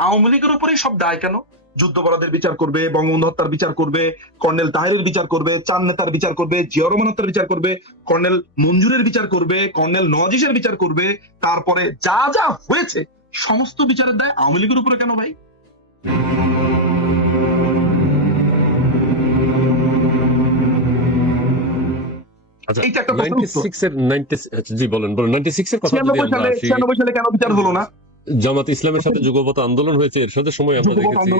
আওয়ামী লীগের উপরেই সব দায় কেন? যুদ্ধপরাধের বিচার করবে বঙ্গবন্ধু হত্যার বিচার করবে কর্নেল তাহেরের বিচার করবে চান নেতার বিচার করবে জিয়া রহমান হত্যার বিচার করবে কর্নেল মঞ্জুরের বিচার করবে কর্নেল নজিসের বিচার করবে তারপরে যা যা হয়েছে সমস্ত বিচারের দায় আওয়ামী লীগের উপরে কেন ভাই? আচ্ছা এইটা একটা প্রশ্ন 96 এর 90 জি বলেন বলেন 96 এর কথা যদি ছিয়ানব্বই সালে ছিয়ানব্বই সালে কেন বিচার হলো না? জামাত ইসলামের সাথে যুগপত আন্দোলন হয়েছে এর সাথে সময় আমরা দেখেছি।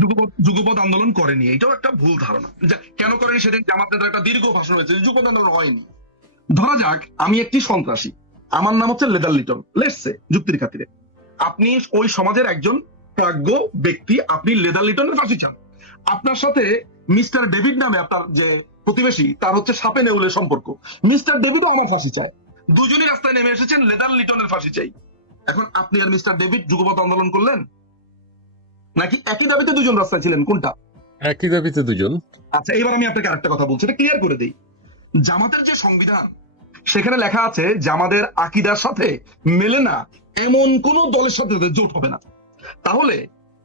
যুগপৎ যুগপৎ আন্দোলন করেনি এটাও একটা ভুল ধারণা। কেন করেনি সেদিন জামাত নেতার একটা দীর্ঘ ভাষণ হয়েছে যে যুগপৎ আন্দোলন হয়নি। ধরা যাক আমি একটি সন্ত্রাসী আমার নাম হচ্ছে লেদার লিটন লেটসে যুক্তির খাতিরে। আপনি ওই সমাজের একজন প্রাজ্ঞ ব্যক্তি আপনি লেদার লিটনের ফাঁসি চান। আপনার সাথে মিস্টার ডেভিড নামে আপনার যে প্রতিবেশী তার হচ্ছে সাপে নেউলের সম্পর্ক। মিস্টার ডেভিডও আমার ফাঁসি চায়। দুজনই রাস্তায় নেমে এসেছেন লেদার লিটনের ফাঁসি চাই। এখন আপনি আর মিস্টার ডেভিড যুগপৎ আন্দোলন করলেন? নাকি একই দাবিতে দুজন রাস্তায় ছিলেন? কোনটা? একই দাবিতে দুজন। আচ্ছা এবার আমি আপনাকে আরেকটা কথা বলছি এটা ক্লিয়ার করে দেই। জামাতের যে সংবিধান সেখানে লেখা আছে জামাদের আকিদার সাথে মেলে না এমন কোন দলের সাথে জোট হবে না। তাহলে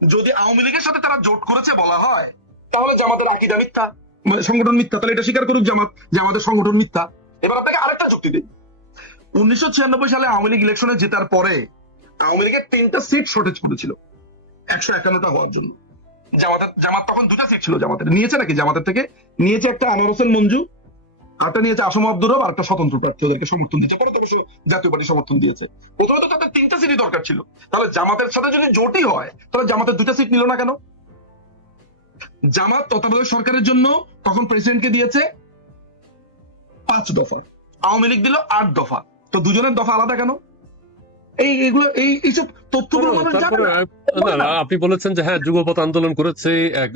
যদি আওয়ামী লীগের সাথে তারা জোট করেছে বলা হয় তাহলে জামাতের আকিদা মিথ্যা? মানে সংগঠন মিথ্যা তাহলে এটা স্বীকার করুক জামাত যে আমাদের সংগঠন মিথ্যা। এবার আপনাকে আরেকটা যুক্তি দিই। উনিশশো ছিয়ানব্বই সালে আওয়ামী লীগ ইলেকশনে জেতার পরে আওয়ামী লীগের তিনটা সিট শর্টেজ করেছিল। একশো একান্নটা হওয়ার জন্য। জামাতের জামাত তখন দুটা সিট ছিল জামাতের। নিয়েছে নাকি? জামাতের থেকে নিয়েছে একটা আনোয়ার হোসেন মঞ্জু, আরেকটা নিয়েছে আসম আব্দুর রব স্বতন্ত্র প্রার্থী ওদেরকে সমর্থন দিয়েছে পরে অবশ্য জাতীয় পার্টি সমর্থন দিয়েছে। তাদের তিনটা সিটই দরকার ছিল। তাহলে জামাতের সাথে যদি জোটই হয়, তাহলে জামাতের দুটা সিট নিল না কেন? জামাত তত্ত্বাবধায়ক সরকারের জন্য তখন প্রেসিডেন্টকে দিয়েছে পাঁচ দফা। আওয়ামী লীগ দিল আট দফা। তো দুজনের দফা আলাদা কেন? এই এগুলো এই এইসব তথ্যগুলো মানুষ জানে না। আহ, না, না, আপনি বলেছেন যে হ্যাঁ যুগপথ আন্দোলন করেছে এক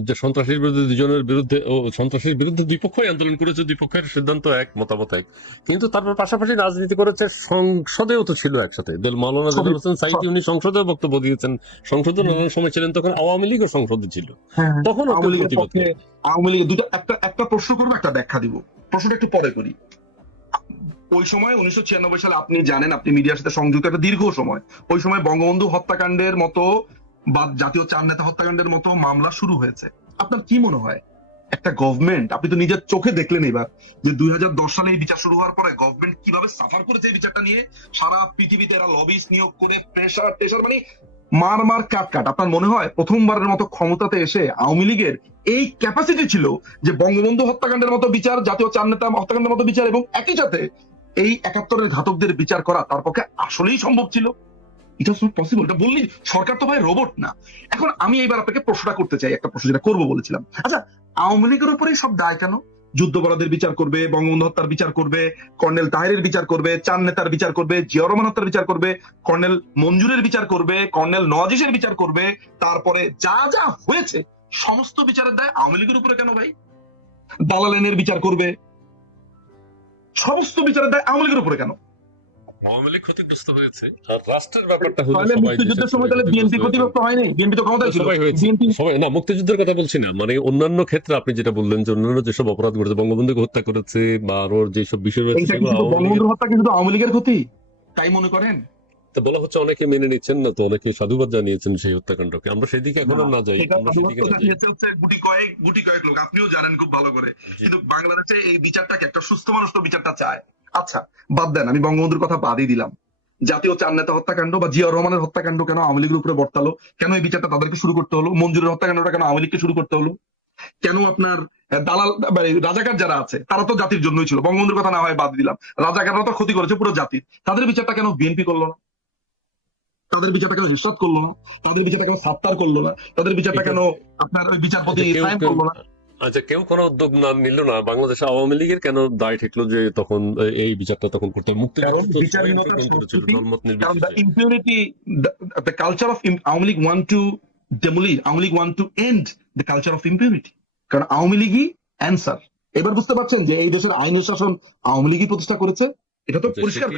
যে সন্ত্রাসীর বিরুদ্ধে দুজনের বিরুদ্ধে ও সন্ত্রাসীর বিরুদ্ধে দুই পক্ষই আন্দোলন করেছে দুই পক্ষের সিদ্ধান্ত এক মতামত এক। কিন্তু তারপর পাশাপাশি রাজনীতি করেছে সংসদেও তো ছিল একসাথে। দেল মাওলানা হোসেন সাইদি উনি সংসদেও বক্তব্য দিয়েছেন। সংসদে নানান সময় ছিলেন তখন আওয়ামী লীগও সংসদে ছিল। হ্যাঁ তখন আওয়ামী লীগের আওয়ামী লীগের দুটো একটা একটা প্রশ্ন করব একটা ব্যাখ্যা দিব। প্রশ্নটা একটু পরে করি। ওই সময় উনিশশো ছিয়ানব্বই সালে আপনি জানেন, আপনি মিডিয়ার সাথে সংযুক্ত একটা দীর্ঘ সময়। ওই সময় বঙ্গবন্ধু হত্যাকাণ্ডের মতো বা জাতীয় চার নেতা হত্যাকাণ্ডের মতো মামলা শুরু হয়েছে। আপনার কি মনে হয়? একটা গভর্নমেন্ট আপনি তো নিজের চোখে দেখলেন এবার, যে দুই সালে এই বিচার শুরু হওয়ার পরে গভর্নমেন্ট কীভাবে সাফার করেছে এই বিচারটা নিয়ে? সারা পৃথিবীতে এরা লবিস নিয়োগ করে প্রেশার টেশার মানে মার মার কাট কাট। আপনার মনে হয় প্রথমবারের মতো ক্ষমতাতে এসে আওয়ামী লীগের এই ক্যাপাসিটি ছিল যে বঙ্গবন্ধু হত্যাকাণ্ডের মতো বিচার, জাতীয় চার নেতা হত্যাকাণ্ডের মতো বিচার এবং একই সাথে এই একাত্তরের ঘাতকদের বিচার করা তার পক্ষে আসলেই সম্ভব ছিল। এটা পসিবল এটা বললি, সরকার তো ভাই রোবট না। এখন আমি এইবার আপনাকে প্রশ্নটা করতে চাই, একটা প্রশ্ন যেটা করব বলেছিলাম। আচ্ছা আওয়ামী লীগের উপরেই সব দায় কেন? যুদ্ধপরাধের বিচার করবে বঙ্গবন্ধু হত্যার বিচার করবে, কর্নেল তাহেরের বিচার করবে চান নেতার বিচার করবে, জিয়া হত্যার বিচার করবে, কর্নেল মঞ্জুরের বিচার করবে, কর্নেল নজিসের বিচার করবে, তারপরে যা যা হয়েছে, সমস্ত বিচারের দায় আওয়ামী লীগের উপরে কেন ভাই? দালালেনের বিচার করবে সমস্ত বিচারের দায় আওয়ামী লীগের উপরে কেন? আওয়ামী লীগ ক্ষতিগ্রস্ত হয়েছে। আর রাষ্ট্রের ব্যাপারটা হলো সবাই মুক্তিযুদ্ধের সময় তাহলে বিএনপি ক্ষতিগ্রস্ত হয়নি। বিএনপি তো ক্ষমতায় ছিল। সবাই হয়েছে। বিএনপি সবাই না মুক্তিযুদ্ধের কথা বলছি না। মানে অন্যান্য ক্ষেত্রে আপনি যেটা বললেন যে অন্যান্য যেসব অপরাধ করেছে বঙ্গবন্ধুকে হত্যা করেছে বা আরও যেসব বিষয় রয়েছে বঙ্গবন্ধুর হত্যা কিন্তু শুধু আওয়ামী লীগের ক্ষতি। তাই মনে করেন? তো বলা হচ্ছে অনেকে মেনে নিচ্ছেন না তো অনেকে সাধুবাদ জানিয়েছেন সেই হত্যাকাণ্ডকে। আমরা সেদিকে এখনও না যাই আমরা সেদিকে না যাই। গুটি কয়েক গুটি কয়েক লোক আপনিও জানেন খুব ভালো করে। কিন্তু বাংলাদেশে এই বিচারটাকে একটা সুস্থ মানুষ তো বিচারটা চায়। আচ্ছা বাদ দেন আমি বঙ্গবন্ধুর কথা বাদই দিলাম। জাতীয় চার নেতা হত্যাকাণ্ড বা জিয়া রহমানের হত্যাকাণ্ড কেন আওয়ামী লীগের উপরে বর্তালো? কেন এই বিচারটা তাদেরকে শুরু করতে হলো? মঞ্জুরের হত্যাকাণ্ডটা কেন আওয়ামী লীগকে শুরু করতে হলো? কেন আপনার দালাল রাজাকার যারা আছে তারা তো জাতির জন্যই ছিল। বঙ্গবন্ধুর কথা না হয় বাদ দিলাম। রাজাকাররা তো ক্ষতি করেছে পুরো জাতির। তাদের বিচারটা কেন বিএনপি করল না? তাদের বিচারটা কেন ইরশাদ করল না তাদের বিচারটা কেন সাত্তার করল না তাদের বিচারটা কেন আপনার ওই বিচারপতি আচ্ছা, সাইন করল না। আচ্ছা কেউ কোনো উদ্যোগ না নিল না? বাংলাদেশে আওয়ামী লীগের কেন দায় ঠেকলো যে তখন এই বিচারটা তখন করতে হবে? মুক্তিযুদ্ধ কারণ তো বিচারহীনতার সবাই করেছিল, সংস্কৃতি, দলমত কারণ নির্বিশেষে। the impunity the, the culture of im- Awami League want to demolish Awami League want to end the culture of impunity কারণ আওয়ামী লীগই অ্যান্সার এবার বুঝতে পারছেন যে এই দেশের আইনের শাসন আওয়ামী লীগই প্রতিষ্ঠা করেছে এটা তো পরিষ্কার